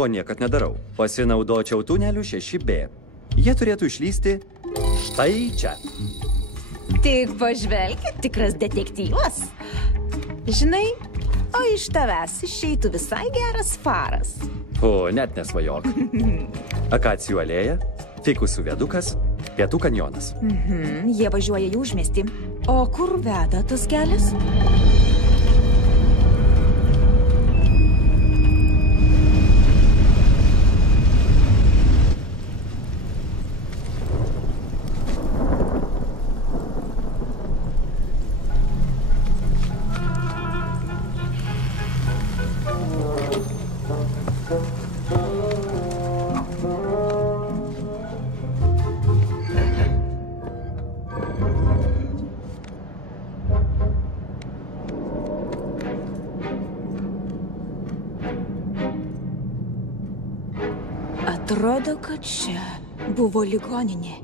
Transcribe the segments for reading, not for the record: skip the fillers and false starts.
ko niekad nedarau. Pasinaudočiau tuneliu 6B. Jie turėtų išlysti štai čia. Tik pažvelkit, tikras detektyvas. Žinai, o iš tavęs išeitų visai geras faras. O, net nesvajok. Akacijų alėja, fikusų viadukas, Pietų kanjonas. Jie važiuoja į užmiestį. O kur veda tas kelias? Atrodo, kad čia buvo ligoninė.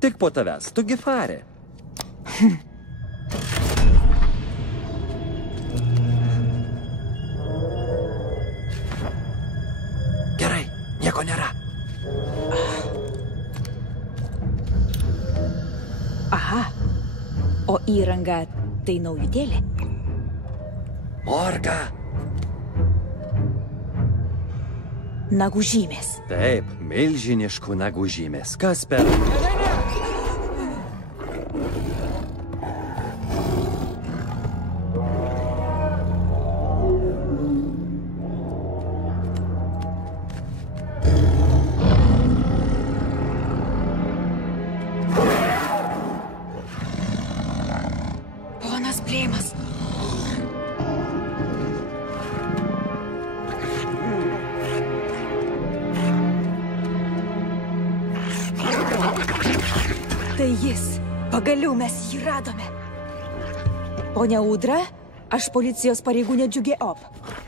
Tik po tavęs, tu gi farė. Gerai, nieko nėra. Aha, o įranga tai naujutėlė? Morga. Nagų žymės. Taip, milžiniškų nagų žymės. Kas per... Ponas Plėmas. Tai jis. Pagaliau mes jį radome. Ponia Ūdra, aš policijos pareigūnė Džiugė Op.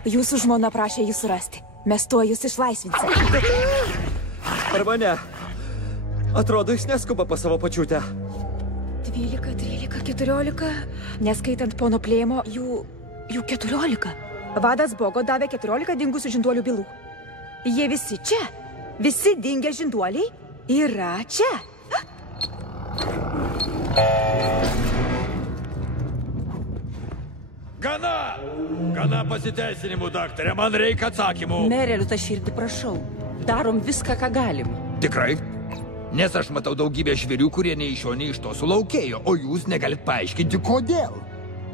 Jūsų žmona prašė jį surasti. Mes tuo jūs išlaisvinsime. Arba ne. Atrodo, jis neskuba pas savo pačiutę. 12, 13, 14, neskaitant pono Plėmo, jų 14. Vadas Bogo davė 14 dingusių žinduolių bylų. Jie visi čia. Visi dingę žinduoliai yra čia. Gana pasiteisinimų, daktarė, man reikia atsakymų. Merė, liūta širdį, prašau. Darom viską, ką galim. Tikrai? Nes aš matau daugybę žvėrių, kurie nei iš šio, nei iš to sulaukėjo, o jūs negalit paaiškinti, kodėl.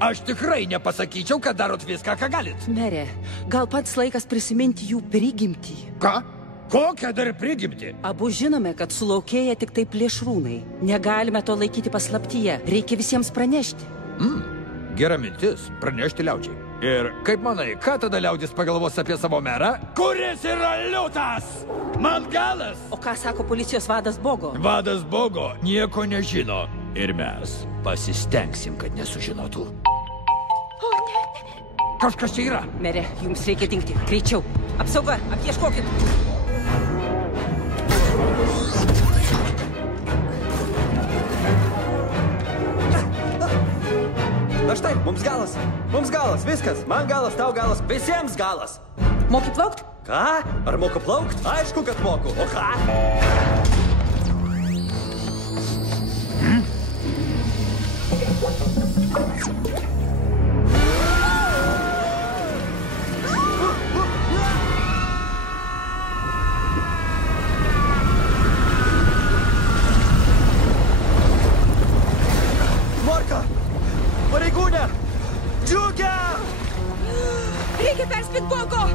Aš tikrai nepasakyčiau, kad darot viską, ką galit. Merė, gal pats laikas prisiminti jų prigimtį. Ką? Kokią dar prigimtį? Abu žinome, kad sulaukėja tik tai plėšrūnai. Negalime to laikyti paslaptyje. Reikia visiems pranešti. Gera mintis, pranešti liaudžiai. Ir kaip manai, ką tada liaudis pagalvos apie savo merą? Kuris yra liūtas? Man galas! O ką sako policijos vadas Bogo? Vadas Bogo nieko nežino. Ir mes pasistengsim, kad nesužinotų. O, ne. Kažkas čia yra. Merė, jums reikia dingti. Greičiau. Apsauga, apieškokit. Na štai, mums galas, viskas. Man galas, tau galas, visiems galas. Moki plaukt? Ką? Ar moku plaukt? Aišku, kad moku. O ką? Morka! Pareigūnė! Džiugė! Reikia perspėti Bogo!